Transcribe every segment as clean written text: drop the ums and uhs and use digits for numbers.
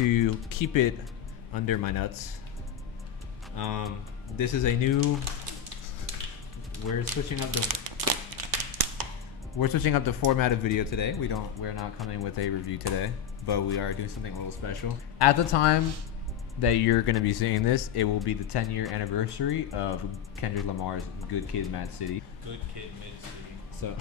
to keep it under my nuts, this is a new. We're switching up the format of video today. We're not coming with a review today, but we are doing something a little special. At the time that you're gonna be seeing this, it will be the 10-year anniversary of Kendrick Lamar's Good Kid, M.A.A.D City. Good Kid, M.A.A.D City. So,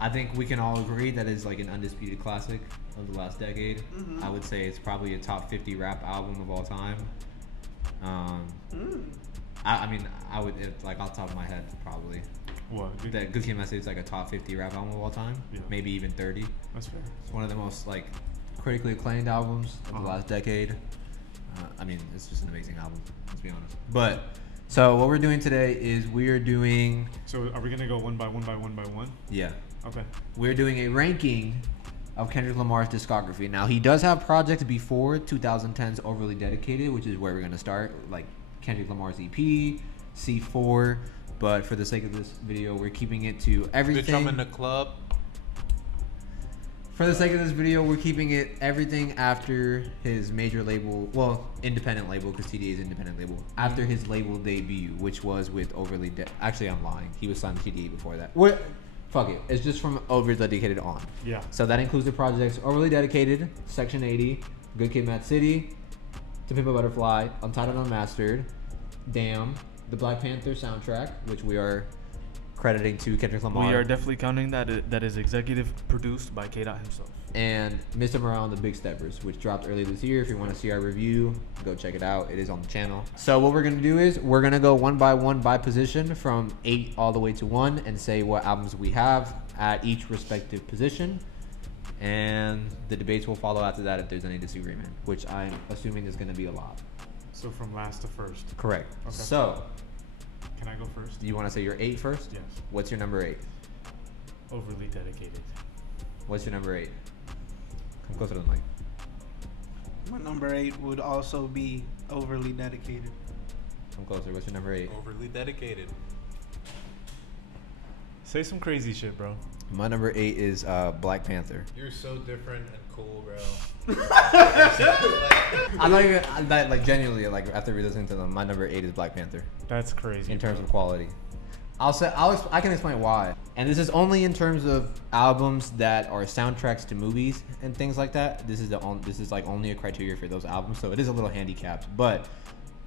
I think we can all agree that it's like an undisputed classic of the last decade. Mm-hmm. I would say it's probably a top 50 rap album of all time. I would, like off the top of my head, probably. What? That Good Kid, M.A.A.D City is like a top 50 rap album of all time. Yeah. Maybe even 30. That's fair. It's one of the most like critically acclaimed albums of the last decade. It's just an amazing album, let's be honest. But, so what we're doing today is we are doing... So are we going to go one by one? Yeah. Okay. We're doing a ranking of Kendrick Lamar's discography. Now, he does have projects before 2010's Overly Dedicated, which is where we're going to start, like Kendrick Lamar's EP, C4, but for the sake of this video, we're keeping it to everything. Bitch, I'm in the club. For the sake of this video, we're keeping it everything after his major label, well, independent label, because TDA is independent label, after his label debut, which was with Overly Actually, I'm lying. He was signed to TDA before that. What? Fuck it. It's just from Overly Dedicated on. Yeah. So that includes the projects Overly Dedicated, Section 80, Good Kid, M.A.A.D City, To Pimp a Butterfly, Untitled Unmastered, Damn, the Black Panther soundtrack, which we are crediting to Kendrick Lamar. We are definitely counting that is executive produced by K. Dot himself. And Mr. Morale and the Big Steppers, which dropped earlier this year. If you want to see our review, go check it out. It is on the channel. So what we're going to do is we're going to go one by position from 8 all the way to 1 and say what albums we have at each respective position. And the debates will follow after that if there's any disagreement, which I'm assuming is going to be a lot. So from last to first. Correct. Okay. So, can I go first? do you want to say your 8 first? Yes. What's your number 8? Overly Dedicated. What's your number 8? Come closer to the mic. My number 8 would also be Overly Dedicated. Come closer. What's your number 8? Overly Dedicated. Say some crazy shit, bro. My number 8 is Black Panther. You're so different and cool, bro. I'm not even like genuinely like after re-listening to them, my number 8 is Black Panther That's crazy. in terms of quality. I can explain why, and this is only in terms of albums that are soundtracks to movies and things like that. This is like only a criteria for those albums, so it is a little handicapped. But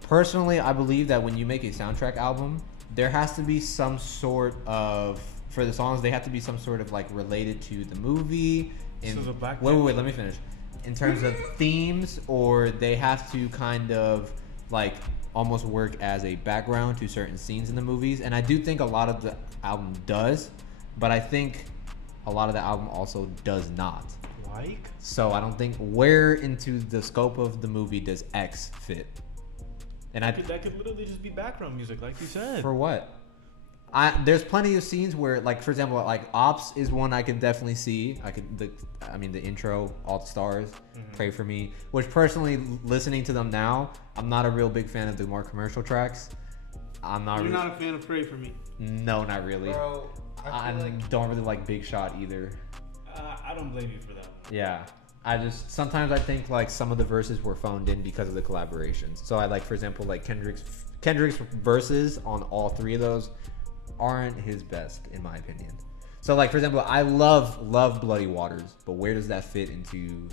personally, I believe that when you make a soundtrack album, there has to be some sort of, for the songs, they have to be some sort of like related to the movie. So the Black Wait, let me finish. In terms of themes, or they have to kind of like almost work as a background to certain scenes in the movies. And I do think a lot of the album does, but I think a lot of the album also does not. Like? So I don't think where into the scope of the movie does X fit. And That could literally just be background music, like you said. For what? There's plenty of scenes where, like, for example, like Ops is one I can definitely see. The intro, All the Stars, Pray for Me. Which personally, listening to them now, I'm not a real big fan of the more commercial tracks. You're not a fan of Pray for Me? No, not really. Bro, I don't really like Big Shot either. I don't blame you for that. Yeah. Sometimes I think like some of the verses were phoned in because of the collaborations. So I like, for example, like Kendrick's verses on all 3 of those aren't his best in my opinion. So like, for example, I love Bloody Waters, but where does that fit into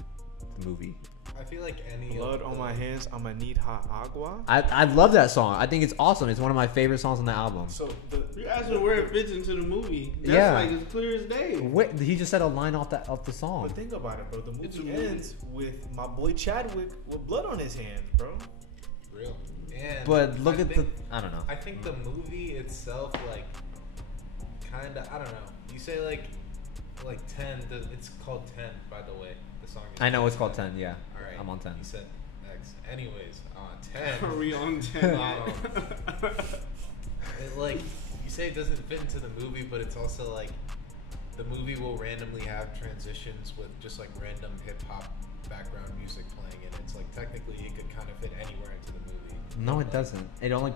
the movie? I feel like any Blood on my hands, I'ma need hot agua. I love that song. I think it's awesome. It's one of my favorite songs on the album. So You're asking where it fits into the movie. That's like as clear as day. Wait, he just said a line off the song. But think about it, bro. The It's movie a movie. ends with my boy Chadwick with blood on his hands, bro. real. And But look I at think, I don't know. I think the movie itself, like, kind of, I don't know. You say like 10. It's called 10, by the way. The song. Is I know it's called 10. Yeah. All right. I'm on 10. You said X. Anyways, 10. Are we on 10? It, like, you say it doesn't fit into the movie, but it's also like the movie will randomly have transitions with just like random hip hop background music playing in it. It's like technically it could kind of fit anywhere into the movie. No, it doesn't. It only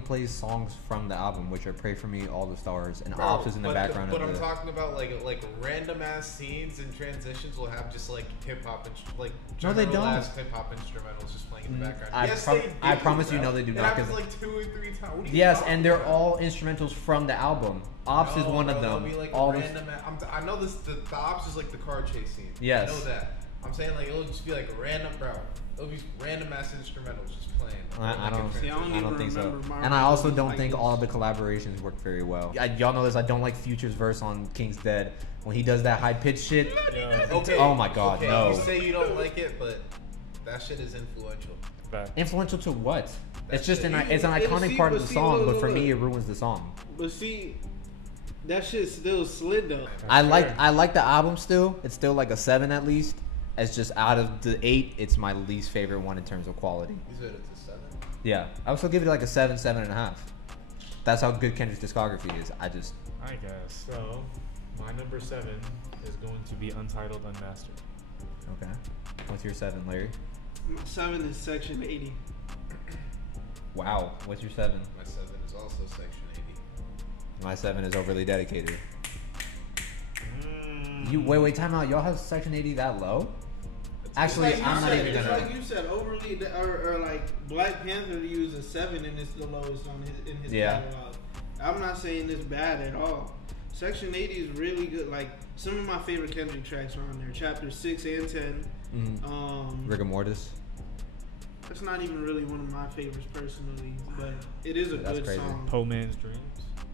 plays songs from the album, which are "Pray for Me," "All the Stars," and Bro, "Ops" is in the but background But of I'm the. talking about like random ass scenes and transitions will have just like hip hop and like No, they general don't. ass hip hop instrumentals just playing in the background. I Yes, prom- they do, I promise you, bro. no, they do it not, happens 'cause- like 2 or 3 times. What are you Yes, talking and they're about? all instrumentals from the album. "Ops" is No, one of bro, them. It'll be like All the random. I know this. The ops is like the car chase scene. Yes. I know that. I'm saying like it'll just be like random, bro. It'll be random ass instrumentals just playing. I don't. See, I don't I don't even think so. remember Marvel And I also movies don't like think this. all of the collaborations work very well. Y'all know this. I don't like Future's verse on "King's Dead" when he does that high pitched shit. Yeah. Okay. Oh my God, okay, no. You say you don't like it, but that shit is influential. Back. Influential to what? It's just shit. it's an iconic part of the song, but for me, it look. ruins the song. But see, that shit still slid though. I like the album still. It's still like a 7 at least. It's just out of the 8, it's my least favorite one in terms of quality. You said it's a 7. Yeah, I would still give it like a 7, 7.5. That's how good Kendrick's discography is. I guess. So, my number 7 is going to be Untitled Unmastered. Okay. What's your 7, Larry? My 7 is Section 80. Wow. What's your 7? My 7 is also Section 80. My 7 is Overly Dedicated. You wait, time out. Y'all have Section 80 that low? Actually, It's like I'm you not said, even it's gonna. like you said, or like Black Panther used a 7 and it's the lowest on his Yeah. catalog. I'm not saying it's bad at all. Section 80 is really good. Like some of my favorite Kendrick tracks are on there. Chapters 6 and 10. Rigor Mortis. That's not even really one of my favorites personally, but it is a That's good crazy. song. Poe Man's Dreams.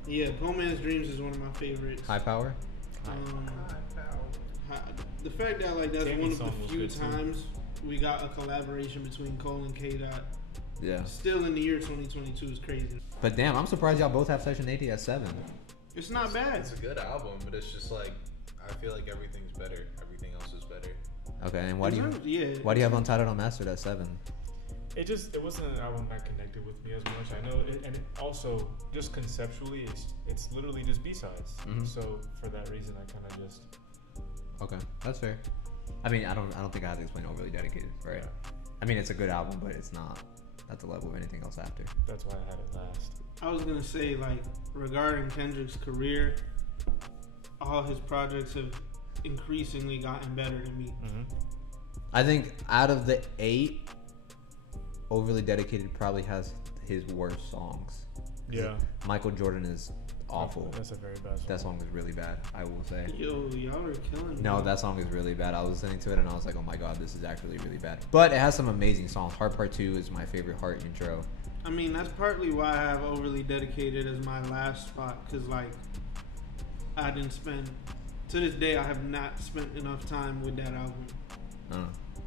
Yeah, Poe Man's Dreams is one of my favorites. High Power. The fact that like that's Tammy's one of song the was few good, too. times we got a collaboration between Cole and K. Dot. Yeah. Still in the year 2022 is crazy. But damn, I'm surprised y'all both have Section 80 at 7. It's not bad. It's a good album, but it's just like I feel like everything's better. Everything else is better. Okay, and why do you Yeah. why do you have Untitled Unmastered at 7? It wasn't an album that connected with me as much. I know, and it also just conceptually, it's literally just B-sides. Mhm. So for that reason, I kind of just Okay, that's fair. I mean, I don't think I have to explain Overly Dedicated, right? Yeah. I mean, it's a good album, but it's not at the level of anything else after. that's why I had it last. I was gonna say like regarding Kendrick's career, all his projects have increasingly gotten better to me. Mm-hmm. I think out of the 8, Overly Dedicated probably has his worst songs. Yeah. Michael Jordan is awful. That's a very bad song. That song is really bad, I will say. Yo, y'all are killing me. No, that song is really bad. I was listening to it and I was like, oh my god, this is actually really bad. But it has some amazing songs. Heart Part 2 is my favorite Heart intro. I mean, that's partly why I have Overly Dedicated as my last spot, because like I didn't spend, to this day I have not spent enough time with that album.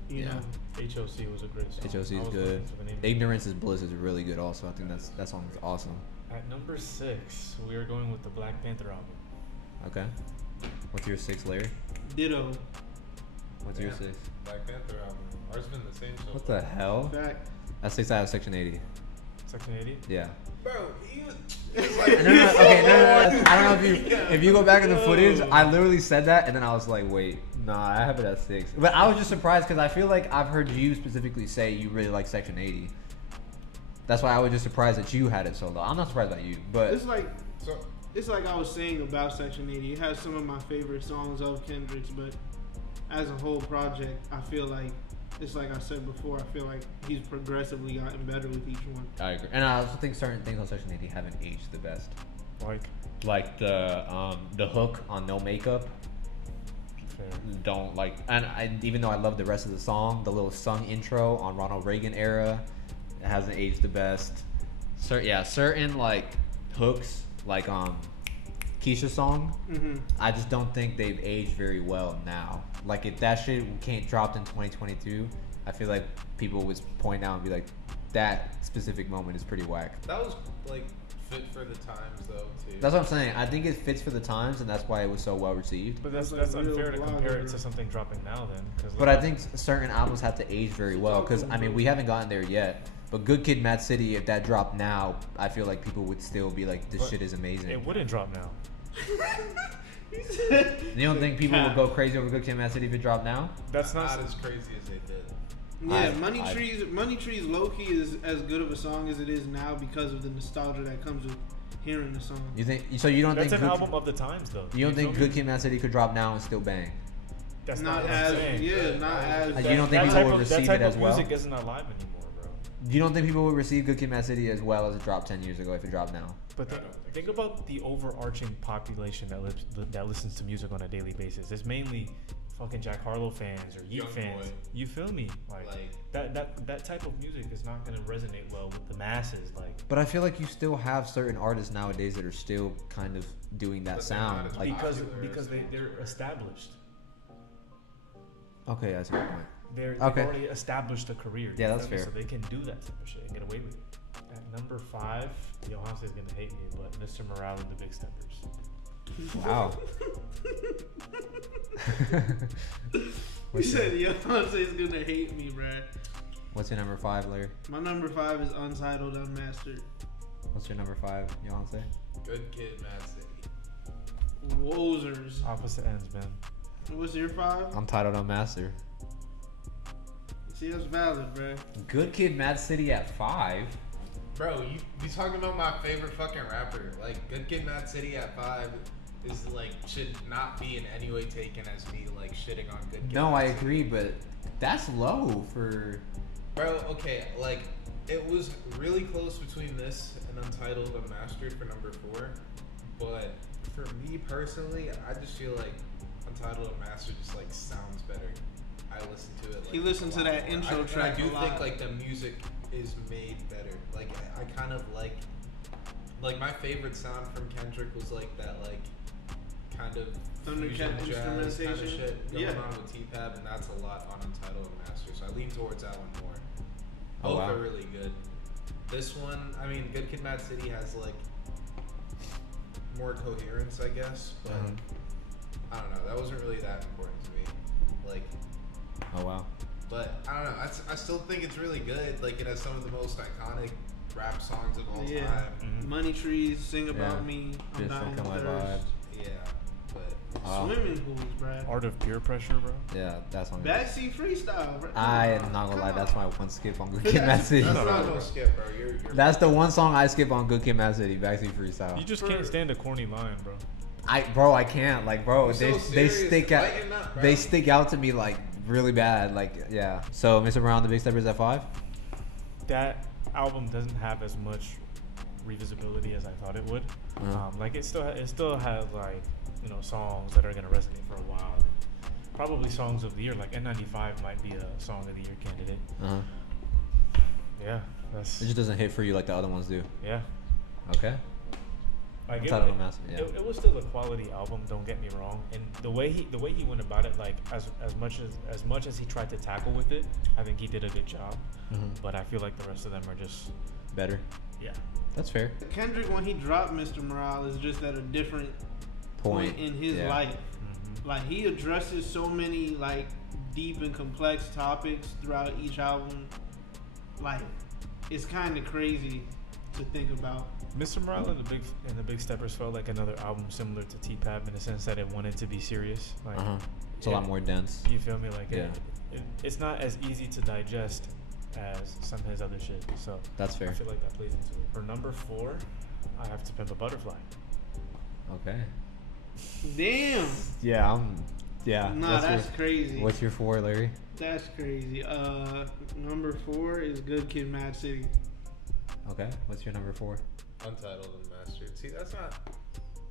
You Yeah. know, HOC was a great song. HOC I is was good. looking for the name. Ignorance is Bliss is really good also. I think that song is awesome. At number 6, we are going with the Black Panther album. Okay. What's your 6, Larry? ditto. What's your Yeah. 6? Black Panther album. Ours been the same so What far. the hell? Fact. That's 6 out of Section 80. Section 80? Yeah. Bro, you. No, I don't know if you go back in the footage, I literally said that and then I was like, wait, nah, I have it at 6. But I was just surprised because I feel like I've heard you specifically say you really like Section 80. That's why I was just surprised that you had it so low. I'm not surprised by you, but It's like So, it's like I was saying about Section 80. It has some of my favorite songs of Kendrick's, but as a whole project, I feel like it's like I said before. I feel like he's progressively gotten better with each one. I agree. And I also think certain things on Section 80 haven't aged the best. Like the hook on No Makeup. Fair. Don't like, and even though I love the rest of the song, the little sung intro on Ronald Reagan era, it hasn't aged the best. Certain like hooks, like Keisha's song, I just don't think they've aged very well now. Like if that shit dropped in 2022, I feel like people would point out and be like, that specific moment is pretty whack. that was like fit for the times though too. That's what I'm saying. I think it fits for the times, and that's why it was so well received. But that's That's like real unfair to compare it blogger. to something dropping now then. 'cause But like- I think certain albums have to age very well because I mean we haven't gotten there yet. But Good Kid, Mad City, if that dropped now, I feel like people would still be like, "This But shit is amazing." it wouldn't drop now. You don't think people would go crazy over Good Kid, Mad City if it dropped now? That's not as crazy as they did. Yeah, Money Trees low-key is as good of a song as it is now because of the nostalgia that comes with hearing the song. You think so? You don't That's think an album of the times, though. You don't think Good Kid, Mad City could drop now and still bang? That's not what as I'm saying. not as. You don't think people would receive it as well? That type of music isn't alive anymore, bro. You don't think people would receive Good Kid, Mad City as well as it dropped 10 years ago if it dropped now? But think about the overarching population that listens to music on a daily basis. It's mainly fucking Jack Harlow fans or Yeet fans. Boy. You feel me? Like that type of music is not gonna resonate well with the masses. But I feel like you still have certain artists nowadays that are still kind of doing that sound, like because they're established. Okay, that's a good point. They've already established a career. Yeah, that's fair. So they can do that type of shit and get away with it. At number 5, Yohance is gonna hate me, but Mr. Morale and the Big Steppers. Wow. You said Yohance is gonna hate me, bruh. What's your number 5, Larry? My number 5 is Untitled Unmastered. What's your number 5, Yohance? Good Kid, Mad City. Wozers. Opposite ends, man. What's your 5? Untitled Unmastered. See, that's valid, bruh. Good Kid, Mad City at 5. Bro, you talking about my favorite fucking rapper. Like, Good Kid, Mad City at 5 is like, should not be in any way taken as me like shitting on Good Kid. No, I agree, but that's low for. Bro, okay, like, it was really close between this and Untitled Unmastered for number 4. But for me personally, I just feel like Untitled Unmastered just like sounds better. I listen to it. Like, he listened to that intro track. I do think like the music is made better. Like I kind of like my favorred sound from Kendrick was like that like kind of fusion jazz kind of shit going on with T-Pab, and that's a lot on Untitled Unmastered. So I lean towards that one more. Both are really good. This one, I mean, Good Kid, Mad City has like more coherence, I guess, but I don't know. That wasn't really that important to me. Like. Oh wow. But I don't know. I still think it's really good. Like, it has some of the most iconic rap songs of all time. Mm-hmm. Money Trees, Sing About Me, I'm Dying of Thirst. Yeah, but Swimming Pools, bro. Art of Peer Pressure, bro. Yeah, that's on. Backseat Freestyle, bro. I am not gonna lie. That's my one skip on Good Kid, Mad City. That's not no skip, bro. You're that's the one song I skip on Good Kid, Mad City. Backseat Freestyle. You just can't stand a corny line, bro. I can't. Like, bro, they stick out. They stick out to me like really bad. Like, yeah. So, Mr. Brown, the Big Steppers at 5. That album doesn't have as much revisability as I thought it would. Like, it still has like, you know, songs that are gonna resonate for a while. Probably songs of the year. Like N95 might be a song of the year candidate. Yeah, it just doesn't hit for you like the other ones do. Yeah. Okay. Like it was still a quality album. Don't get me wrong. And the way he went about it, like as much as he tried to tackle with it, I think he did a good job. But I feel like the rest of them are just better. Yeah, that's fair. Kendrick, when he dropped Mr. Morale, is just at a different point in his life. Like, he addresses so many like deep and complex topics throughout each album. Like, it's kind of crazy to think about. Mr. Morale and the Big Steppers felt like another album similar to T-Pab in the sense that it wanted to be serious. Like, it's a lot more dense. You feel me? Like, it's not as easy to digest as some of his other shit. So that's fair. I feel like that plays into it. For number 4, I have To Pimp a Butterfly. Okay. Damn. Yeah, Nah, that's crazy. What's your 4, Larry? That's crazy. Number 4 is Good Kid, Mad City. Okay. What's your number 4? Untitled Unmastered. See, that's not.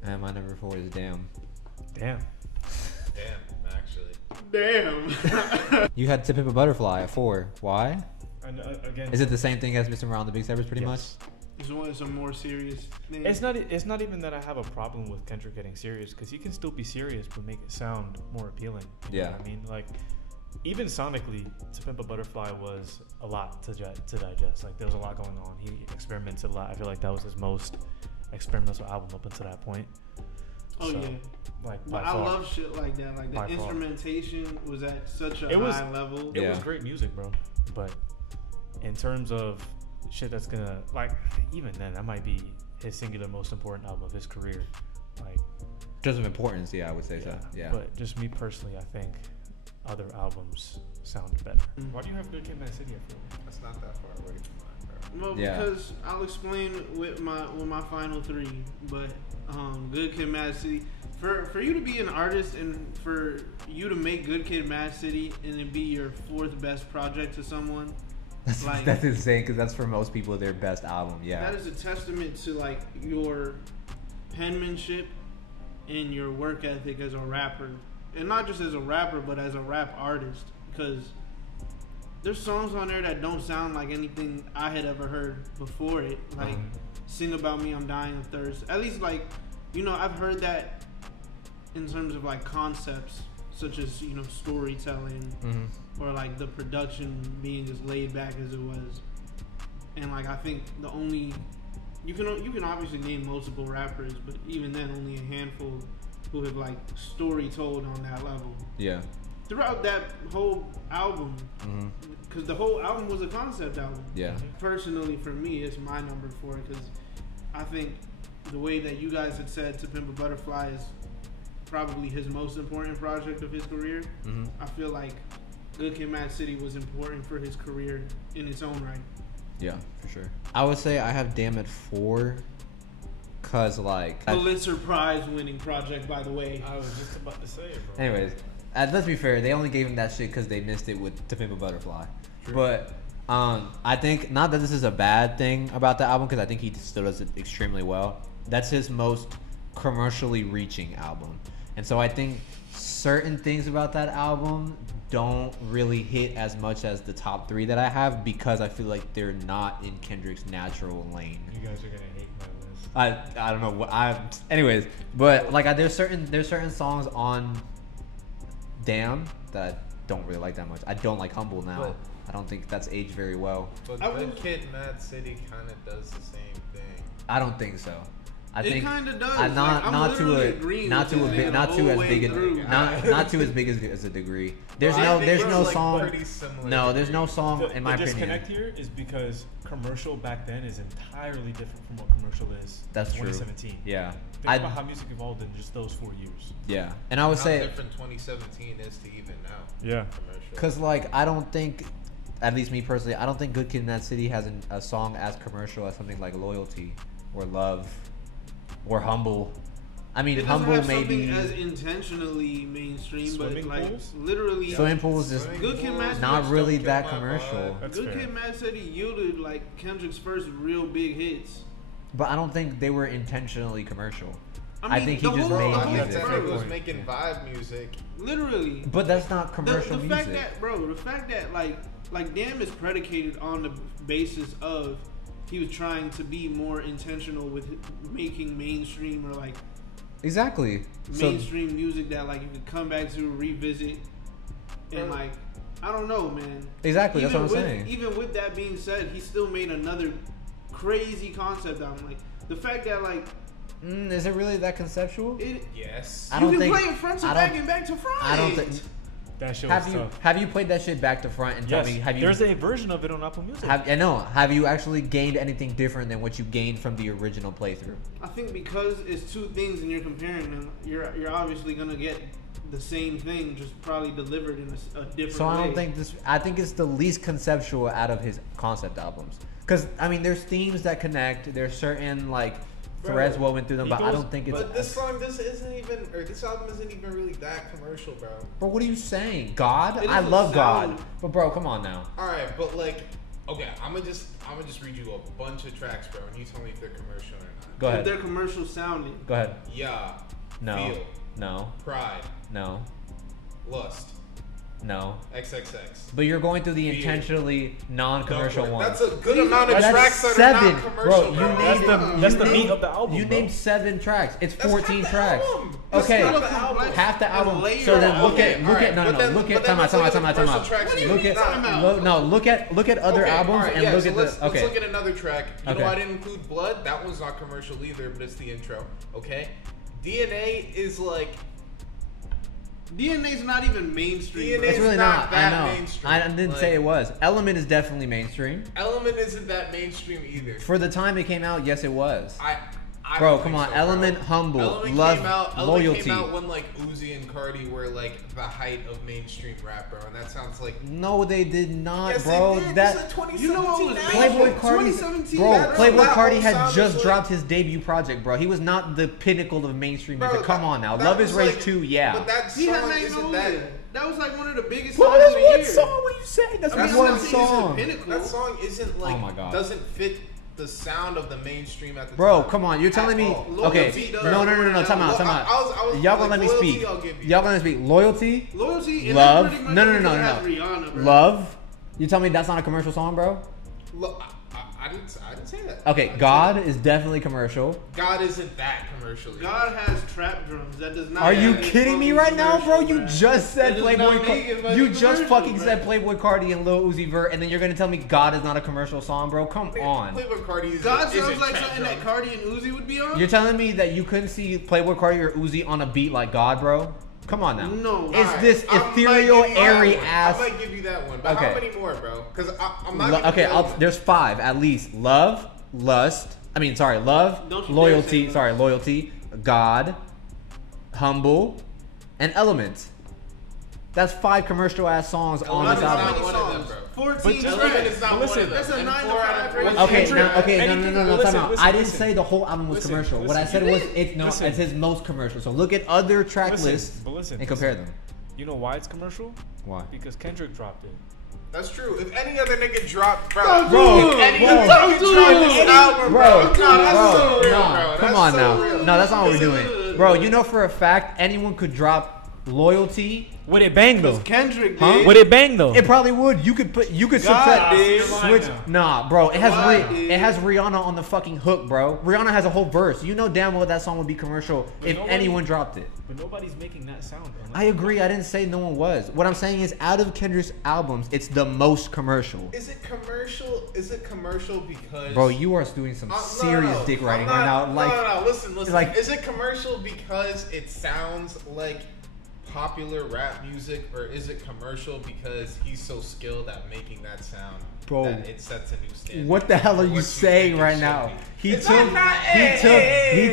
And my number 4 is Damn. Damn, actually. Damn. You had To Pimp a Butterfly at 4. Why? And again, is it the same thing as Mr. Morale and the Big Steppers, pretty much? It's a more serious thing. It's not even that I have a problem with Kendrick getting serious, because he can still be serious but make it sound more appealing. You know what I mean? Like, even sonically, To Pimp a Butterfly was a lot to digest. Like, there was a lot going on. He experimented a lot. I feel like that was his most experimental album up until that point. Oh, so, yeah. Like, but I love shit like that. Like, the instrumentation was at such a high level. It was great music, bro. But in terms of shit that's gonna, like, even then, that might be his singular most important album of his career. Like, in terms of importance, yeah, I would say so. Yeah. But just me personally, I think other albums sound better. Why do you have Good Kid, Mad City? I feel That's not that far away from mine, bro. Well, because I'll explain with my final three, but Good Kid, Mad City. For you to be an artist and for you to make Good Kid, Mad City and it be your fourth best project to someone, like That's insane because that's for most people their best album. Yeah. that is a testament to like your penmanship and your work ethic as a rapper, and not just as a rapper, but as a rap artist. Because there's songs on there that don't sound like anything I had ever heard before it. Like "Sing About Me, I'm Dying of Thirst." At least, like, you know, I've heard that in terms of like concepts such as, you know, storytelling or like the production being as laid back as it was. And like I think the only you can obviously name multiple rappers, but even then only a handful who have like story told on that level. Yeah. Throughout that whole album, because the whole album was a concept album. Yeah. Personally, for me, it's my number 4 because I think the way that you guys had said "To Pimp a Butterfly" is probably his most important project of his career. I feel like Good Kid, Mad City was important for his career in its own right. Yeah, for sure. I would say I have Damn It 4 because, like... Pulitzer Prize winning project, by the way. I was just about to say it, bro. Anyways, let's be fair. They only gave him that shit because they missed it with To Pimp a Butterfly. True. But I think, not that this is a bad thing about the album because I think he still does it extremely well. That's his most commercially reaching album. And so I think certain things about that album don't really hit as much as the top 3 that I have because I feel like they're not in Kendrick's natural lane. You guys are gonna hate my list. I don't know what anyways, but like there's certain songs on Damn that I don't really like that much. I don't like Humble now. But, I don't think that's aged very well. But Good Kid, Mad City kind of does the same thing. I don't think so. I think it kind of does. Not to as big as a degree. There's no song. No, there's no song in my opinion. The disconnect here is because commercial back then is entirely different from what commercial is. That's true. 2017. Yeah. Think about how music evolved in just those 4 years. Yeah, and I would say how different 2017 is to even now. Yeah. Because like I don't think, at least me personally, I don't think Good Kid, Mad City has a song as commercial as something like Loyalty or Love. Or Humble. I mean, Humble maybe as intentionally mainstream, Swimming but like Pools? literally. Swimming Pools is Good Kid, Mad City not really that commercial. Good Kid, Mad City yielded like Kendrick's first real big hits. But I don't think they were intentionally commercial. I think he just made music. Kendrick was making vibe music. Literally. But that's not commercial the music. The fact that like Damn is predicated on the basis of he was trying to be more intentional with making mainstream or like exactly mainstream music that like you could come back to revisit and like I don't know, man. Exactly, that's what I'm saying. Even with that being said, he still made another crazy concept album. Like the fact that like is it really that conceptual? Yes. I don't you can think, play it front to back and back to front. I don't think. That shit was tough. Have you played that shit back to front and tell me? There's a version of it on Apple Music. I know. Have you actually gained anything different than what you gained from the original playthrough? I think because it's two things and you're comparing them, you're obviously gonna get the same thing, just probably delivered in a different way. So I don't think this. I think it's the least conceptual out of his concept albums. Because I mean, there's themes that connect. There's certain like threads woven through them, but I don't think it's. But this album isn't even really that commercial, bro. Bro, what are you saying? God? I love God. But bro, come on now. All right, but like, okay, I'm gonna just read you a bunch of tracks, bro, and you tell me if they're commercial or not. Go ahead. If they're commercial sounding. Go ahead. Yeah. No. Feel. No. Pride. No. Lust. No. XXX. But you're going through the intentionally non-commercial ones. That's a good amount of tracks that are not commercial, bro. That's the meat of the album. You named 7 tracks. It's 14 tracks. Album. Okay, Half the album. So then look at time out. Look at other albums and look at let's look at another track. You know I didn't include Blood. That one's not commercial either, but it's the intro. Okay, DNA is like. DNA's not even mainstream. It's really not. I know. Mainstream. I didn't say it was. Element is definitely mainstream. Element isn't that mainstream either. For the time it came out, yes, it was. Bro, come on. Element, Humble, Love, Loyalty. Came out when like Uzi and Cardi were like the height of mainstream rap, bro, and that sounds like. No, they did not, yes, bro. They did. That you know what was Playboy Cardi, 2017. bro. Playboy Cardi had just like, dropped his debut project, bro. He was not the pinnacle of mainstream music. Come on now, that Love Is Rage like, 2, yeah. But that song isn't that. That was like one of the biggest Bro, songs of the year. that's one song. What are you saying? That's one song. That song isn't like. Oh my God. Doesn't fit the sound of the mainstream at the Bro, time. come on. You're telling me. Okay. No. Time out. Y'all gonna let me speak. Y'all gonna let me speak. Loyalty. Loyalty. Love. And No. Rihanna, bro. Love. You tell me that's not a commercial song, bro? I didn't say that. Okay, God is definitely commercial. God isn't that commercial. God has trap drums. That does not. Are you kidding me right now, bro? You man. just said Playboy. You just fucking bro. said Playboy Cardi and Lil Uzi Vert, and then you're gonna tell me God is not a commercial song, bro? Come on. Playboy Cardi is God is sounds like trap something drum. that Cardi and Uzi would be on. You're telling me that you couldn't see Playboy Cardi or Uzi on a beat like God, bro? Come on now. No. It's Alright, this I might ethereal, give you that airy one. ass. I might give you that one, but Okay. how many more, bro? Because I'm not. Okay, there's 5 at least. Love, Lust. Love, Don't you Loyalty. dare say love. Loyalty. God, Humble, and Element. That's 5 commercial ass songs on this Element's album. not one of them, bro. 14 Element tracks. is not Listen, one of them. that's a And 9 to 4 out 5 of rating. 4 Okay, Kendrick, no, listen, time out. listen, I didn't listen. say the whole album was Listen, commercial. What I listen, said you was did. it's Listen. it's his most commercial. So look at other track Listen, lists but listen, and compare listen. them. You know why it's commercial? Why? Because Kendrick dropped it. That's true. If any other nigga dropped, bro, Bro, if any bro, other nigga dropped this album, Bro, no, that's so real, nah, bro. come That's on so now. real. No, that's not what we're doing. Bro, you know for a fact anyone could drop Loyalty. Would it bang though? Kendrick did. Huh? Would it bang though? It probably would. You could God did. switch. Nah, bro. It has God did. it has Rihanna on the fucking hook, bro. Rihanna has a whole verse. You know damn well that song would be commercial But if nobody- anyone dropped it. But nobody's making that sound. I agree. I didn't say no one was. What I'm saying is, out of Kendrick's albums, it's the most commercial. Is it commercial? Is it commercial because? Bro, you are doing some serious dick writing I'm right now. not- Like, no. Listen. like- is it commercial because it sounds like popular rap music, or is it commercial because he's so skilled at making that sound? Bro, that it sets a new standard. what the hell are for you what saying think it right should now? be. He It's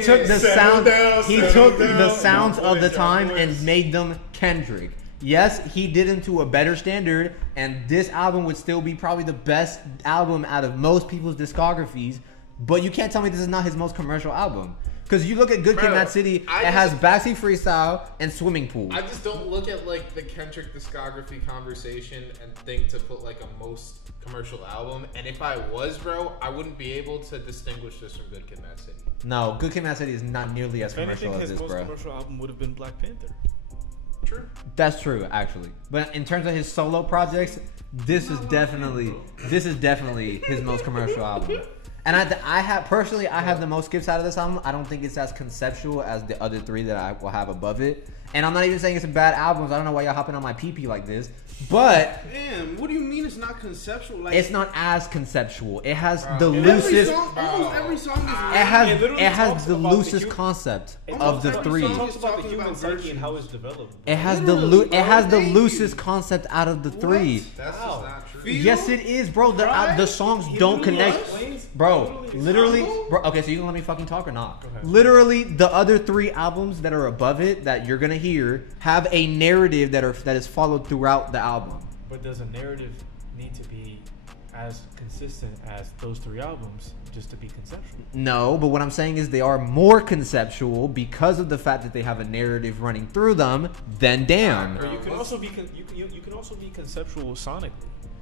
took the settle sound. down, He settle took down. the sounds of the Boys, time boys. and made them Kendrick. Yes, he did them to a better standard, and this album would still be probably the best album out of most people's discographies. But you can't tell me this is not his most commercial album. Because you look at Good Kid, Bro, Mad City, it I has just- Backseat Freestyle and Swimming Pool. I just don't look at like the Kendrick discography conversation and think to put like a most commercial album. And if I was, bro, I wouldn't be able to distinguish this from Good Kid, Mad City. No, Good Kid, Mad City is not nearly as If anything, commercial as his this, most bro. commercial album would have been Black Panther. True. That's true, actually. But in terms of his solo projects, this is definitely his most commercial album. And I have the most skips out of this album. I don't think it's as conceptual as the other 3 that I will have above it. And I'm not even saying it's a bad album. I don't know why y'all hopping on my PP like this. But Damn, what do you mean it's not conceptual? Like, it's not as conceptual. It has the every loosest. song, almost every song is It literally It has talks the about the loosest human- concept It of the every 3. song It talks about the talking human about psyche virtue. and how it's developed. It has Literally, it has bro, the thank loosest you. concept out of the 3. That's Wow. just not true. Feel? Yes, it is, bro. Right? The songs He don't literally connect, explains- bro. Literally, Humble? bro. Okay, so you gonna let me fucking talk or not? Go ahead. Literally, the other 3 albums that are above it that you're gonna hear have a narrative that is followed throughout the album. But does a narrative need to be as consistent as those 3 albums just to be conceptual? No, but what I'm saying is they are more conceptual because of the fact that they have a narrative running through them than Damn. Or you can also be you can also be conceptual sonically.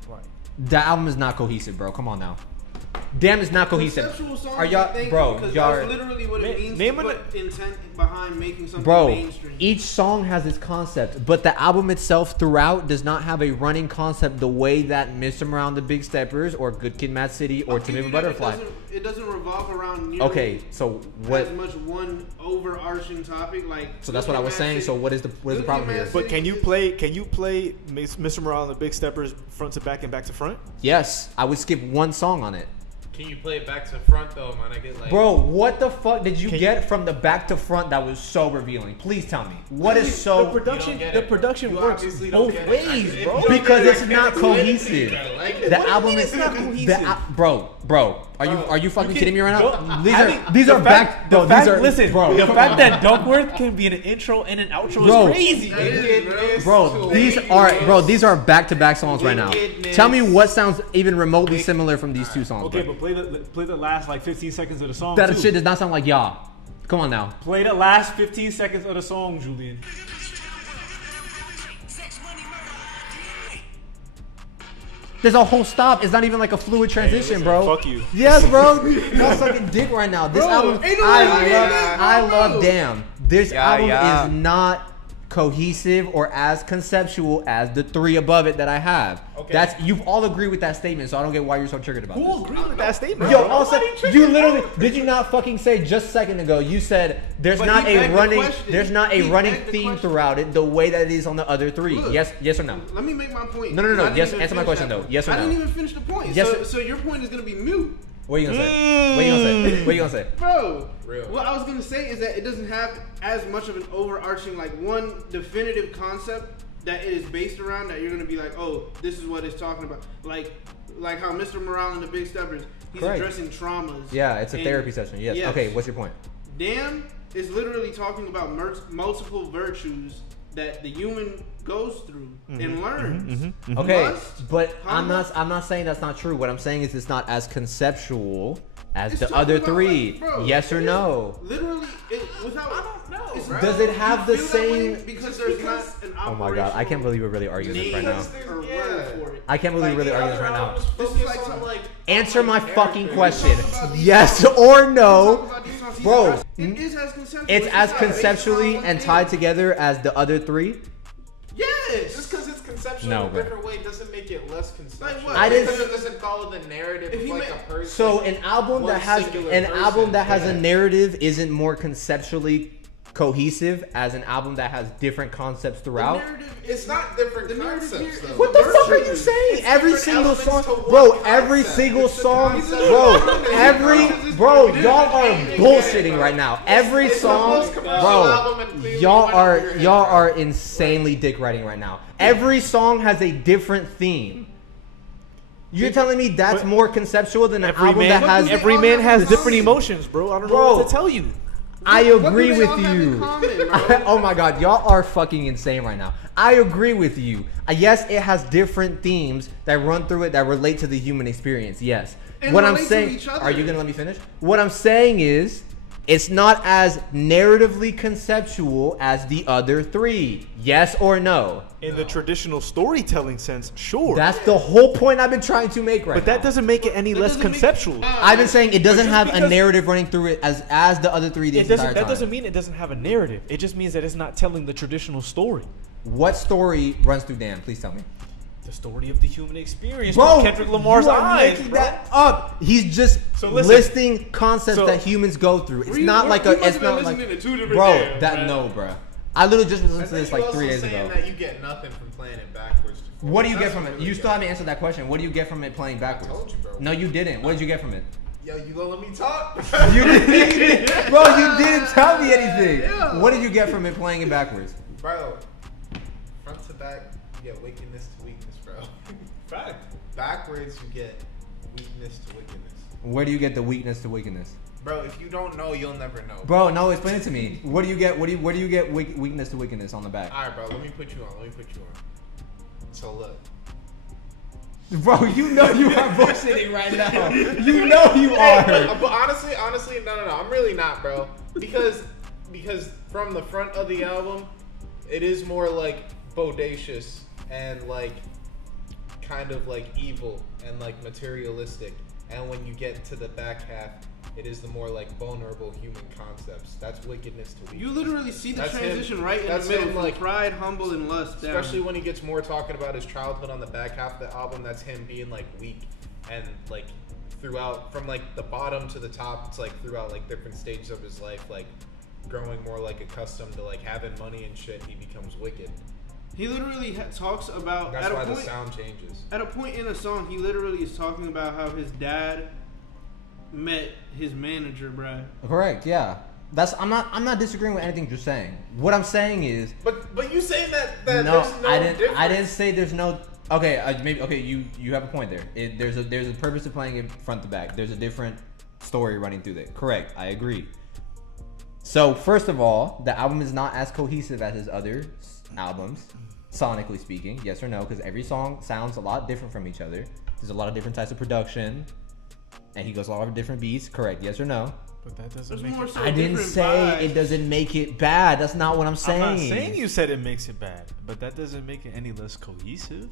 Like The album is not cohesive, bro. Come on now. Damn is not cohesive. Conceptual songs Are y'all, thank bro? you, 'cause Y'all, that's literally what it means name to an- put intent behind making something bro, mainstream. each song has its concept, but the album itself throughout does not have a running concept the way that Mr. Around the Big Steppers or Good Kid, Mad City or Okay, Timid you Butterfly. know, it doesn't revolve around nearly Okay, so what? as much one overarching topic. Like, So that's what I was saying. So what is the problem here? But can you play Mr. Morale and the Big Steppers front to back and back to front? Yes, I would skip one song on it. Can you play it back to front though, man? I get like, Bro, what the fuck did you Can get from the back to front that was so revealing? Please tell me. What is The so... production get the it. production You works obviously don't both get it. ways, If bro. you don't Because get it, it's I not can't explain it to cohesive. you, bro. Like, The what do you album mean is it's not cohesive? Bro, Bro, are you fucking kidding me right now? These are back. The Bro, fact, these are. listen, bro, the fact that Duckworth can be an intro and an outro Bro. is crazy. Bro, these are back-to-back songs right now. Tell me what sounds even remotely similar from these two songs. Okay, bro. but play the last like 15 seconds of the song. That too. shit does not sound like y'all. Come on now. Play the last 15 seconds of the song, Julian. There's a whole stop. It's not even like a fluid transition, bro. Fuck you. Yes, bro. Y'all sucking dick right now. This album, I love. Damn, this album is not cohesive or as conceptual as the three above it that I have. Okay. You've all agreed with that statement, so I don't get why you're so triggered about this. Who agreed with that statement? Yo, also, you literally did you not fucking say just a second ago? You said there's not a running theme throughout it the way that it is on the other three. Look, yes or no? Let me make my point. No. Yes, answer my question though. Yes or no? I didn't even finish the point. Yes. So your point is gonna be mute. What are you gonna say? What are you gonna say? Bro, Real. what I was gonna say is that it doesn't have as much of an overarching, like, one definitive concept that it is based around that you're gonna be like, oh, this is what it's talking about. Like how Mr. Morale and the Big Steppers, he's addressing traumas. Yeah, it's a therapy session. Yes. Okay, what's your point? Damn is literally talking about multiple virtues that the human goes through and learns. Okay, Lust, but hunger. I'm not saying that's not true. What I'm saying is it's not as conceptual as It's the talking other about, three. like, bro, yes or no? Literally, without. I don't know. Bro. Does it have the You feel that way same? because there's not an Oh my god, I can't believe we're really arguing this right now. or word for it. I can't believe we're really arguing this right now. This is like some, Answer my fucking question. Yes or no? Bro, it is as conceptual. it's as not conceptually based on and tied together as the other three? Yes. Just because it's conceptual No, in a bro. different way doesn't make it less conceptual. Like what? I didn't- Because it doesn't follow the narrative of like a person. So an album that has a narrative isn't more conceptually cohesive as an album that has different concepts throughout. It's not different concepts though. What the fuck are you saying? Every single song, bro. Every single song, bro. Y'all are bullshitting right now. Every song, bro. Y'all are insanely dick writing right now. Every song has a different theme. You're telling me that's more conceptual than an album that has every man has different emotions, bro. I don't know what to tell you. I agree with you. Oh my god, y'all are fucking insane right now. I agree with you. Yes, it has different themes that run through it that relate to the human experience. Yes. And what I'm relate to saying, each other. are you gonna let me finish? What I'm saying is, it's not as narratively conceptual as the other three. Yes or no? In the traditional storytelling sense, sure. That's the whole point I've been trying to make right now. But that doesn't make it any less conceptual. I've been saying it doesn't have a because- narrative running through it as the other three the entire time. That doesn't mean it doesn't have a narrative. It just means that it's not telling the traditional story. What story runs through Dan? Please tell me. The story of the human experience Bro, from Kendrick Lamar's you are eyes, making bro. that up. He's just listing concepts that humans go through. It's not like it's not like, bro. No, bro. I literally just listened to this like 3 days ago. That you get nothing from playing it backwards. What do you get from it? You still haven't answered that question. What do you get from it playing backwards? I told you, bro. No, you didn't. What did you get from it? Yo, you gonna let me talk? You didn't, bro. You didn't tell me anything. Yeah. What did you get from it playing it backwards? Bro, front to back, you get wickedness to weakness, bro. Fact. Backwards, you get weakness to wickedness. Where do you get the weakness to wickedness? Bro, if you don't know, you'll never know. Bro, no, explain it to me. What do you get? Where do you get weakness to wickedness on the back? All right, bro. Let me put you on. So look. Bro, you know you are bullshitting right now. You know you are. But honestly, no. I'm really not, bro. Because from the front of the album, it is more like bodacious and like kind of like evil and like materialistic. And when you get to the back half, it is the more like vulnerable human concepts. That's wickedness to weakness. You literally see the That's transition him. right in That's the middle, him, from like, pride, humble, and lust. Especially when he gets more talking about his childhood on the back half of the album. That's him being like weak and like throughout from like the bottom to the top. It's like throughout like different stages of his life, like growing more like accustomed to like having money and shit. He becomes wicked. He literally talks about. That's why the sound changes. At a point in the song, he literally is talking about how his dad met his manager, bruh. Correct. Yeah. I'm not disagreeing with anything you're saying. What I'm saying is. But you saying that No, there's no I didn't. difference. I didn't say there's no Okay, maybe okay. You have a point there. There's a purpose to playing it front to back. There's a different story running through it. Correct. I agree. So first of all, the album is not as cohesive as his other albums, sonically speaking. Yes or no? Because every song sounds a lot different from each other. There's a lot of different types of production, and he goes a lot of different beats. Correct. Yes or no? But that doesn't make it. I didn't say it doesn't make it bad. That's not what I'm saying. I'm not saying you said it makes it bad, but that doesn't make it any less cohesive.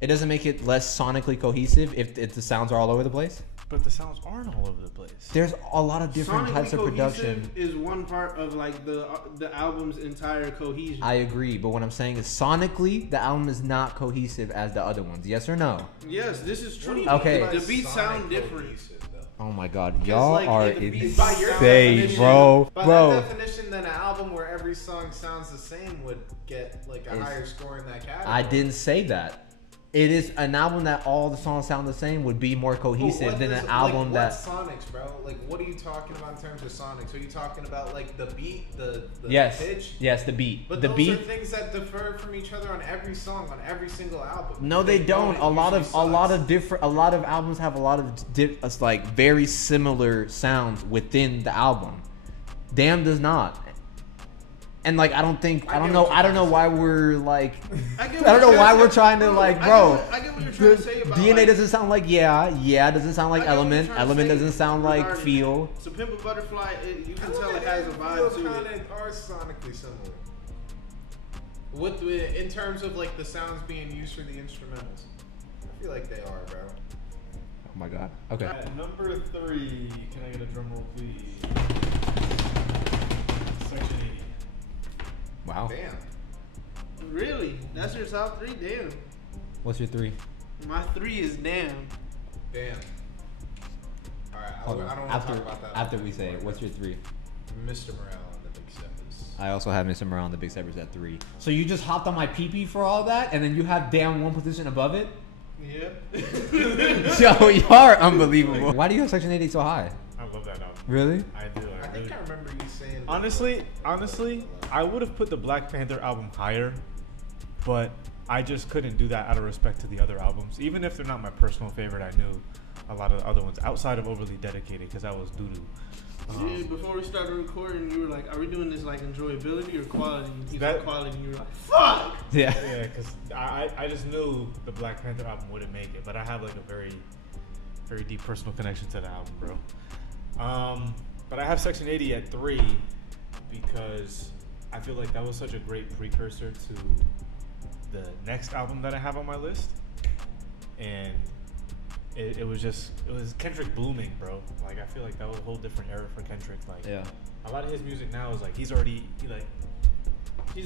It doesn't make it less sonically cohesive if the sounds are all over the place. But the sounds aren't all over the place. There's a lot of different types of production. Is one part of like the album's entire cohesion. I agree, but what I'm saying is sonically, the album is not cohesive as the other ones. Yes or no? Yes, this is true. Okay. The beats sound different. Oh my God, y'all like, are insane, bro. By that definition, then an album where every song sounds the same would get like a higher score in that category. I didn't say that. It is an album that all the songs sound the same would be more cohesive than an album what sonics, bro? Like, what are you talking about in terms of sonics? Are you talking about like the beat, the pitch? Yes, the beat. But the those beat. are things that differ from each other on every song, on every single album. No, they don't. A lot of albums have a lot of like very similar sounds within the album. Damn does not. And like I don't know why we're like I don't know why we're trying to like bro. I get what you're trying to say about DNA like, doesn't sound like yeah doesn't sound like Element doesn't sound like Feel. So Pimp a Butterfly, you can tell it has a vibe to it. Are sonically similar. In terms of like the sounds being used for the instrumentals, I feel like they are, bro. Oh my God. Okay. At number 3, can I get a drum roll, please? Section 80. Wow. Damn. Really? That's your top 3? Damn. What's your 3? My 3 is Damn. Damn. All right. I don't want to talk about that. After we say it, what's your 3? Mr. Morale on the Big Steppers. I also have Mr. Morale on the Big Steppers at 3. So you just hopped on my PP for all that, and then you have Damn one position above it? Yeah. Yo, you are unbelievable. Why do you have Section 80 so high? I love that album. Really? I do. I think I remember you saying. Honestly, I would have put the Black Panther album higher, but I just couldn't do that out of respect to the other albums. Even if they're not my personal favorite, I knew a lot of the other ones outside of Overly Dedicated because that was doo-doo. Before we started recording, you were like, "Are we doing this like enjoyability or quality?" And he said quality, and you were like, "Fuck!" Yeah. Yeah, because I just knew the Black Panther album wouldn't make it, but I have like a very, very deep personal connection to the album, bro. But I have Section 80 at 3 because I feel like that was such a great precursor to the next album that I have on my list, and it was Kendrick blooming, bro. Like I feel like that was a whole different era for Kendrick. Like a lot of his music now is like he's already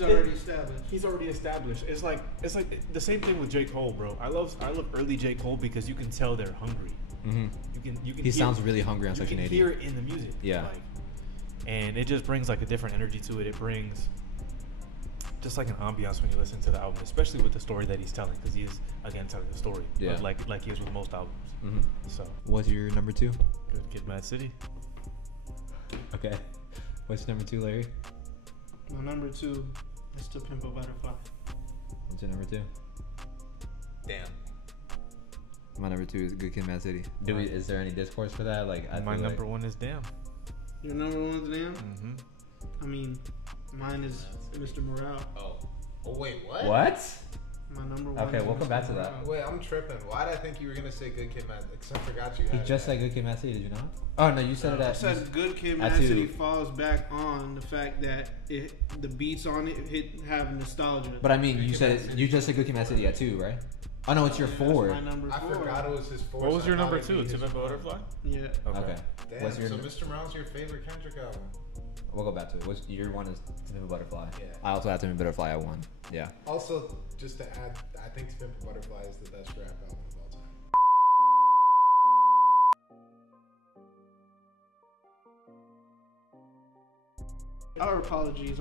established. He's already established. It's like the same thing with J. Cole, bro. I love early J. Cole because you can tell they're hungry. Mm-hmm. You can. He sounds really hungry on Section 80. You can hear it in the music. Yeah. Like, and it just brings like a different energy to it. It brings just like an ambiance when you listen to the album, especially with the story that he's telling, because he is again telling the story. Yeah. But like he is with most albums. Mm-hmm. So. What's your number 2? Good Kid, M.A.A.D City. Okay. What's your number 2, Larry? My number 2 is To Pimp a Butterfly. What's your number 2? Damn. My number 2 is Good Kid, M.A.A.D City. Is there any discourse for that? Like, my number 1 is Damn. Your number 1 is Damn? Mm-hmm. I mean, mine is Mr. Morale. Oh wait, what? What? My number 1. Okay, we'll come back to that. Wait, I'm tripping. Why did I think you were gonna say Good Kid, M.A.A.D? Because I forgot you. You just said Good Kid, M.A.A.D City, did you not? Oh no, you said it at. I said Good Kid, M.A.A.D City falls back on the fact that the beats on it have nostalgia. But I mean, you just said Good Kid, M.A.A.D City at 2, right? Oh no, it's your 4. That's my number 4. I forgot it was his 4. What was your number 2? To Pimp a Butterfly? Yeah. Okay. Damn, What's your so Mr. Morale's your favorite Kendrick album? We'll go back to it. What's your 1 is To Pimp a Butterfly. Yeah. I also have To Pimp a Butterfly at 1. Yeah. Also, just to add, I think To Pimp a Butterfly is the best rap album of all time. Our apologies.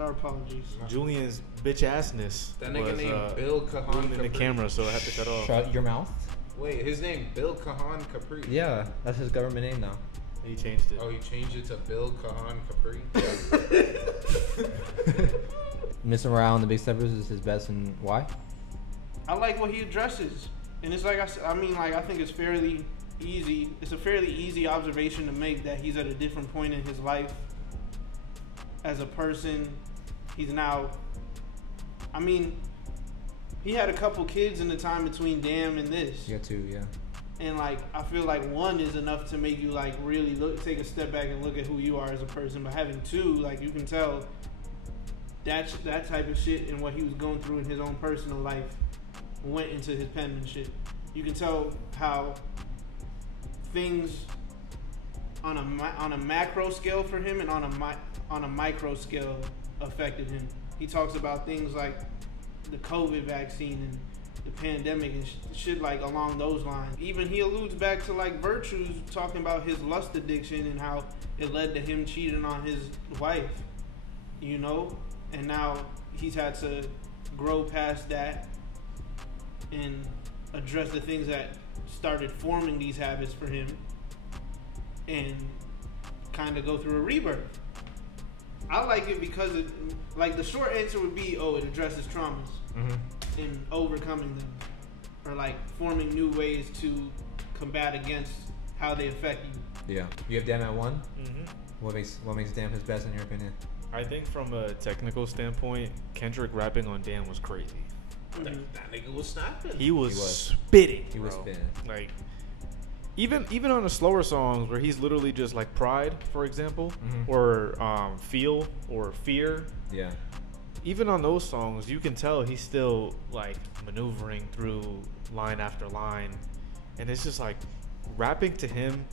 Julian's bitch assness. That nigga named Bill Kahan in the camera, so I had to cut off. Shut your mouth. Wait, his name Bill Kahan Capri. Yeah, that's his government name now. He changed it. Oh, he changed it to Bill Kahan Capri. Mr. Morale and the Big Steppers is his best, and why? I like what he addresses, and it's like I mean, like I think it's fairly easy. It's a fairly easy observation to make that he's at a different point in his life as a person. He's now, I mean, he had a couple kids in the time between Damn and this. Yeah, two, yeah. And like I feel like one is enough to make you like really take a step back and look at who you are as a person. But having two, like you can tell that type of shit and what he was going through in his own personal life went into his penmanship. You can tell how things on a macro scale for him and on a micro scale affected him. He talks about things like the COVID vaccine and the pandemic and shit like along those lines. Even he alludes back to like Virtues talking about his lust addiction and how it led to him cheating on his wife, you know? And now he's had to grow past that and address the things that started forming these habits for him and kind of go through a rebirth. I like it because it, like the short answer would be, it addresses traumas and overcoming them, or like forming new ways to combat against how they affect you. Yeah, you have Damn at 1. What makes Damn his best in your opinion? I think from a technical standpoint, Kendrick rapping on Damn was crazy. That nigga was snapping. He was spitting. He was spitting. Like even on the slower songs where he's literally just like Pride, for example, or Feel or Fear. Yeah. Even on those songs, you can tell he's still like maneuvering through line after line, and it's just like rapping to him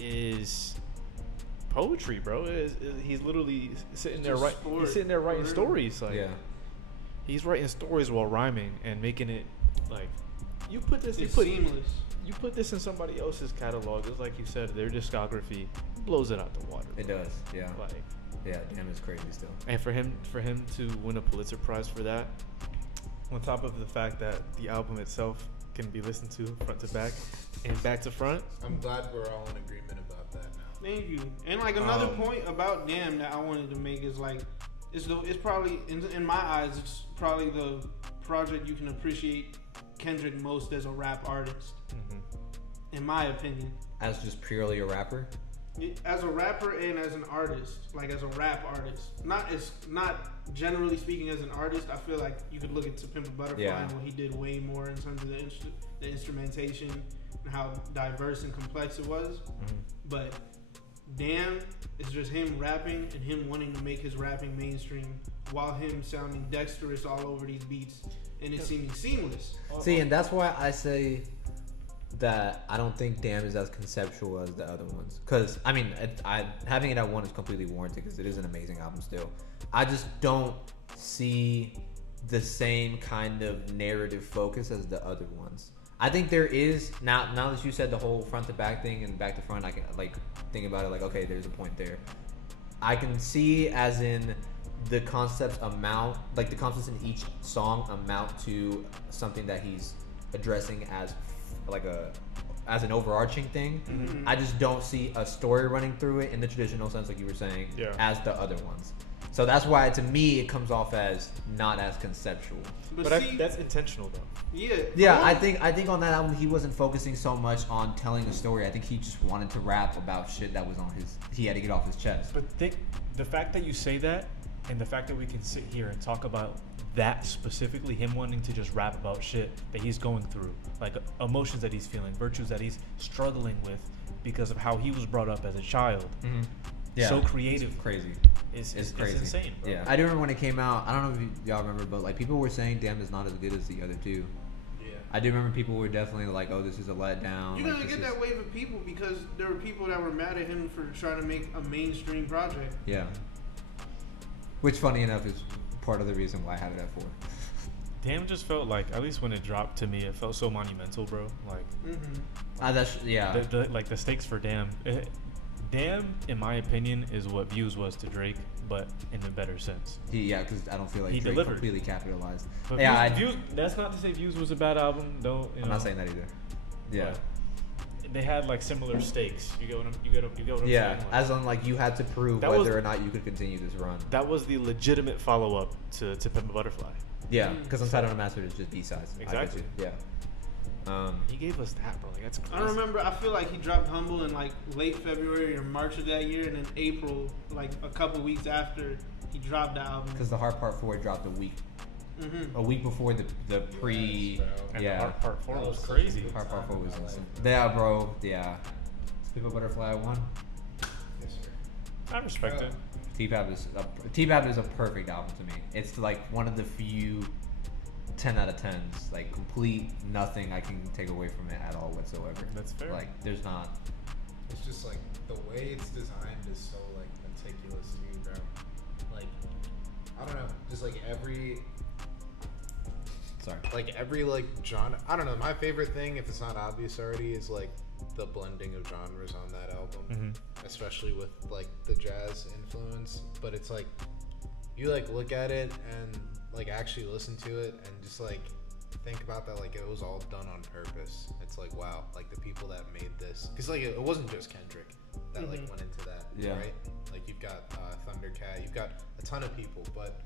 is poetry, bro. He's literally sitting there He's sitting there writing stories. Like, he's writing stories while rhyming and making it like you put seamless. You put this in somebody else's catalog. It's like you said, their discography blows it out the water. It does, yeah. Like, yeah, Damn is crazy still. And for him to win a Pulitzer Prize for that, on top of the fact that the album itself can be listened to front to back and back to front. I'm glad we're all in agreement about that now. Thank you. And like another point about Damn that I wanted to make is like it's probably in my eyes it's probably the project you can appreciate Kendrick most as a rap artist. In my opinion. As just purely a rapper? As a rapper and as an artist, like as a rap artist, not generally speaking as an artist. I feel like you could look at To Pimp a Butterfly and what he did way more in terms of the instrumentation and how diverse and complex it was. But Damn is just him rapping and him wanting to make his rapping mainstream while him sounding dexterous all over these beats and it seeming seamless. See, and that's why I say that I don't think Damn is as conceptual as the other ones. Because, I mean, having it at 1 is completely warranted because it is an amazing album still. I just don't see the same kind of narrative focus as the other ones. I think there is, now that you said the whole front to back thing and back to front, I can like think about it like, okay, there's a point there. I can see as in the concepts amount, like the concepts in each song amount to something that he's addressing as as an overarching thing. I just don't see a story running through it in the traditional sense, like you were saying, as the other ones. So that's why, to me, it comes off as not as conceptual. But that's intentional, though. Yeah. I think on that album he wasn't focusing so much on telling a story. I think he just wanted to rap about shit that was on he had to get off his chest. But the fact that you say that, and the fact that we can sit here and talk about that specifically, him wanting to just rap about shit that he's going through, like emotions that he's feeling, virtues that he's struggling with because of how he was brought up as a child. So creative. It's crazy. It's crazy. It's insane, bro. Yeah. I do remember when it came out, I don't know if y'all remember, but like people were saying Damn is not as good as the other two. Yeah. I do remember people were definitely like, oh, this is a letdown. You're gonna get that wave of people because there were people that were mad at him for trying to make a mainstream project. Yeah. Which, funny enough, is part of the reason why I have it at 4. Damn just felt like, at least when it dropped to me, it felt so monumental, bro. Like, the stakes for Damn. Damn, in my opinion, is what Views was to Drake, but in a better sense. Because I don't feel like he Drake delivered. Completely capitalized. But Views, that's not to say Views was a bad album, though. I'm not saying that either. Yeah. But they had like similar stakes. You get what I'm saying? Yeah, like, as on like you had to prove whether or not you could continue this run. That was the legitimate follow-up to Pimp a Butterfly. Yeah, because Untitled Unmastered is just B-sides. Exactly. Yeah. He gave us that, bro. Like, that's crazy. I remember. I feel like he dropped Humble in like late February or March of that year, and then April, like a couple weeks after, he dropped the album. Because the Hard Part 4 dropped a week before the pre. And the Hard Part 4 was crazy. Hard Part 4 was insane. Yeah, bro. Yeah. People Butterfly 1. Yes, sir. I respect it. T-Pab is a perfect album to me. It's like one of the few 10 out of 10s, like complete nothing I can take away from it at all whatsoever. That's fair. Like there's not. It's just like the way it's designed is so like meticulous to me, bro. Like I don't know, just like every genre. I don't know. My favorite thing, if it's not obvious already, is like the blending of genres on that album, especially with like the jazz influence. But it's like you like look at it and like actually listen to it and just like think about that, like it was all done on purpose. It's like wow, like the people that made this, because like it wasn't just Kendrick that like went into that, right? Like you've got Thundercat, you've got a ton of people, but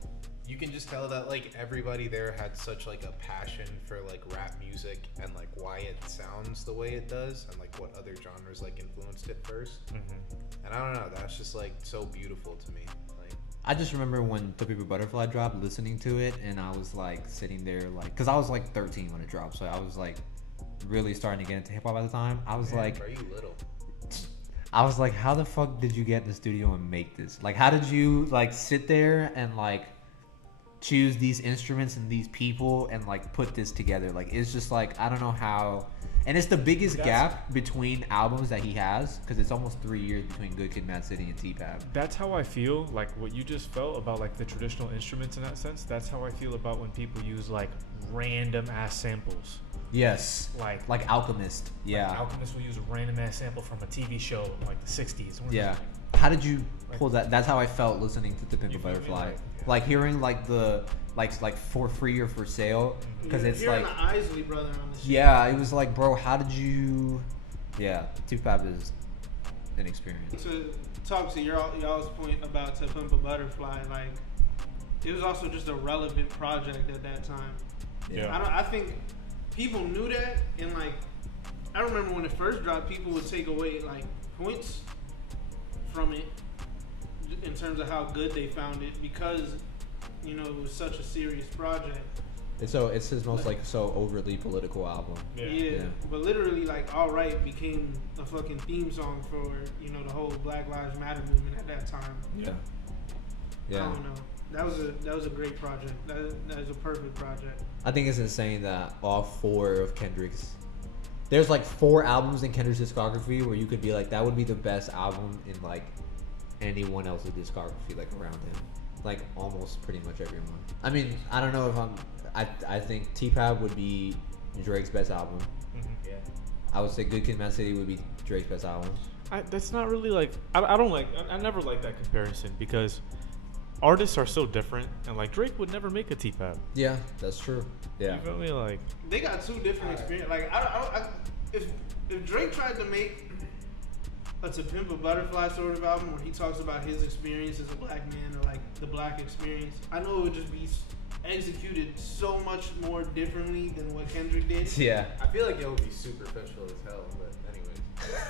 you can just tell that like everybody there had such like a passion for like rap music and like why it sounds the way it does and like what other genres like influenced it first. And I don't know, that's just like so beautiful to me. I just remember when The Paper Butterfly dropped, listening to it, and I was like sitting there like, because I was like 13 when it dropped, so I was like really starting to get into hip hop at the time. I was like, are you little? I was like, how the fuck did you get in the studio and make this? Like, how did you like sit there and like choose these instruments and these people and like put this together? Like, it's just like, I don't know how. And it's the biggest gap between albums that he has, because it's almost 3 years between Good Kid, Mad City, and T-Pab. That's how I feel, like what you just felt about like the traditional instruments in that sense. That's how I feel about when people use like random ass samples. Yes. Like Alchemist. Yeah. Like Alchemist will use a random ass sample from a TV show in like the 60s. Yeah. How did you pull that? That's how I felt listening to The Pimp a Butterfly. Like hearing like the like For Free or For Sale, because it's like the Isley brother on the shit. Yeah, it was like, bro, how did you? Yeah, T-Pab is an experience. To talk to y'all's point about To Pimp a Butterfly, like it was also just a relevant project at that time. Yeah. I think people knew that, and like I remember when it first dropped, people would take away like points from it in terms of how good they found it, because you know it was such a serious project. And so it's his most like so overtly political album. Yeah. But literally like All Right became a fucking theme song for, you know, the whole Black Lives Matter movement at that time. Yeah. I don't know. That was a great project. That is a perfect project. I think it's insane that all 4 of Kendrick's, there's like 4 albums in Kendrick's discography where you could be like, that would be the best album in like anyone else's discography like around him. Like almost pretty much everyone. I mean, I don't know if I think T-Pab would be Drake's best album. Yeah. I would say Good Kid, Mad City would be Drake's best album. That's not really like I don't like. I never like that comparison, because artists are so different, and like Drake would never make a T-Pab. Yeah, that's true. Yeah. You feel me? Like they got 2 different experiences. Like if Drake tried to make a To Pimp a Butterfly sort of album where he talks about his experience as a black man, or like the black experience, I know it would just be executed so much more differently than what Kendrick did. Yeah. I feel like it would be superficial as hell, but anyways.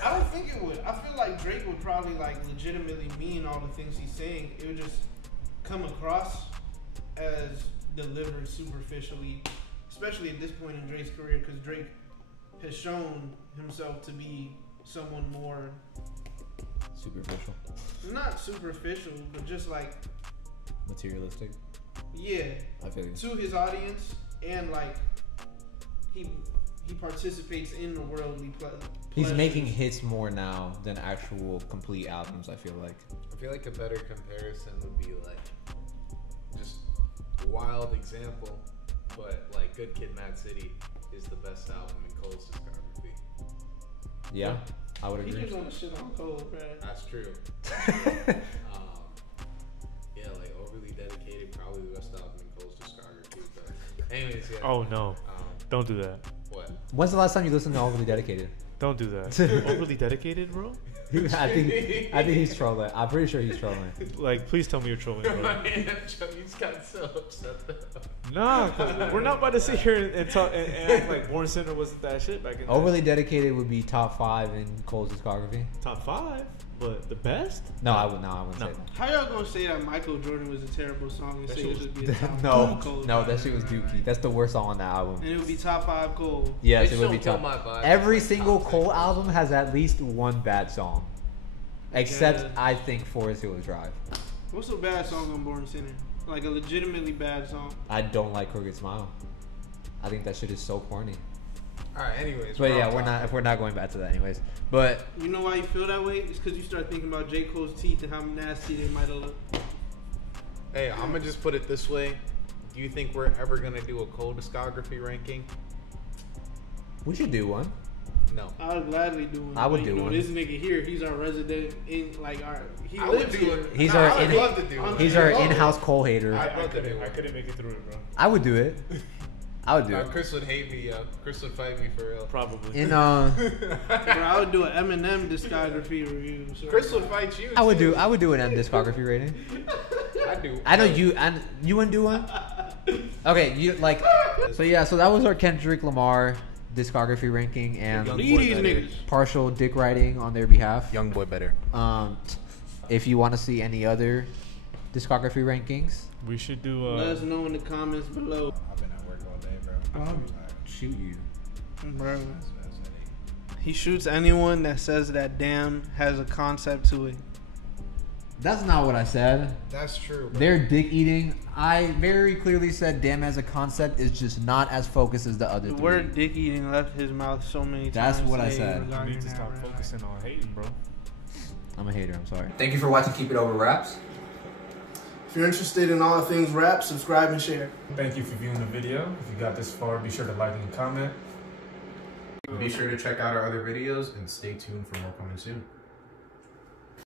I don't think it would. I feel like Drake would probably like legitimately mean all the things he's saying. It would just come across as delivered superficially, especially at this point in Drake's career, because Drake has shown himself to be someone more Superficial. not superficial, but just like Materialistic. Yeah, I feel you. to his audience, and like he participates in the worldly He's making hits more now than actual complete albums, I feel like. I feel like a better comparison would be like just a wild example, but like Good Kid, Mad City is the best album in Cole's discography. Yeah, I would He agree. just want to shit on Cole, right? That's true. Yeah, like Overly Dedicated, probably the best album in Cole's discography. But anyways, yeah. oh no, don't do that. What? When's the last time you listened to Overly Dedicated? Don't do that. Overly Dedicated, bro? I think he's trolling. I'm pretty sure he's trolling. Like, please tell me you're trolling, bro. He's got so upset though. Nah, we're not about to sit here and talk and act like Born Sinner wasn't that shit back in the Overly Dedicated would be top 5 in Cole's discography. top 5, but the best? No, I wouldn't say that. How y'all gonna say that Michael Jordan was a terrible song and That say shit it was- should be a top No, 5 Cole? no, that shit was dookie. That's the worst song on that album. And it would be top 5 Cole. Yes, They it would be still top. kill my vibe. Every Like, single top Cole six. album has at least one bad song, except Yeah. I think Forest Hills Drive. What's a bad song on Born Sinner? Like a legitimately bad song. I don't like Crooked Smile. I think that shit is so corny. All right. Anyways, But yeah, on topic. we're not going back to that anyways. But You know why you feel that way? It's because you start thinking about J. Cole's teeth and how nasty they might have looked. Hey, I'm gonna just put it this way. Do you think we're ever gonna do a Cole discography ranking? we should do one. No. I would gladly do one. I would But, do you know, one. This nigga here, he's our resident in like our. He I would lives do here. it. He's Nah, our I would in- love to do it. He's our I love it. in-house Cole hater. I'd love to do I it. couldn't make it through it, bro. I would do it. I would do it. Chris would hate me, yo. Chris would fight me for real. Probably. In Bro, I would do an Eminem discography review. So. Chris would fight you. I would too. do an M discography rating. I do. I know you and you wouldn't do one. Okay, you like. So yeah, so that was our Kendrick Lamar discography ranking and Young Lead boy these better. niggas. partial dick writing on their behalf. Young boy better. If you want to see any other discography rankings, We should do. Let us know in the comments below. I've been at work all day, bro. I'll shoot you. Bro. He shoots anyone that says that damn has a concept to it. That's not what I said. That's true, bro. They're dick eating. I very clearly said damn as a concept is just not as focused as the other The three. word dick eating left his mouth so many That's times. what I today said. You regarding need to that stop rap. focusing on hating, bro. I'm a hater, I'm sorry. Thank you for watching Keep It Over Raps. If you're interested in all things rap, subscribe and share. Thank you for viewing the video. If you got this far, be sure to like and comment. Be sure to check out our other videos and stay tuned for more coming soon.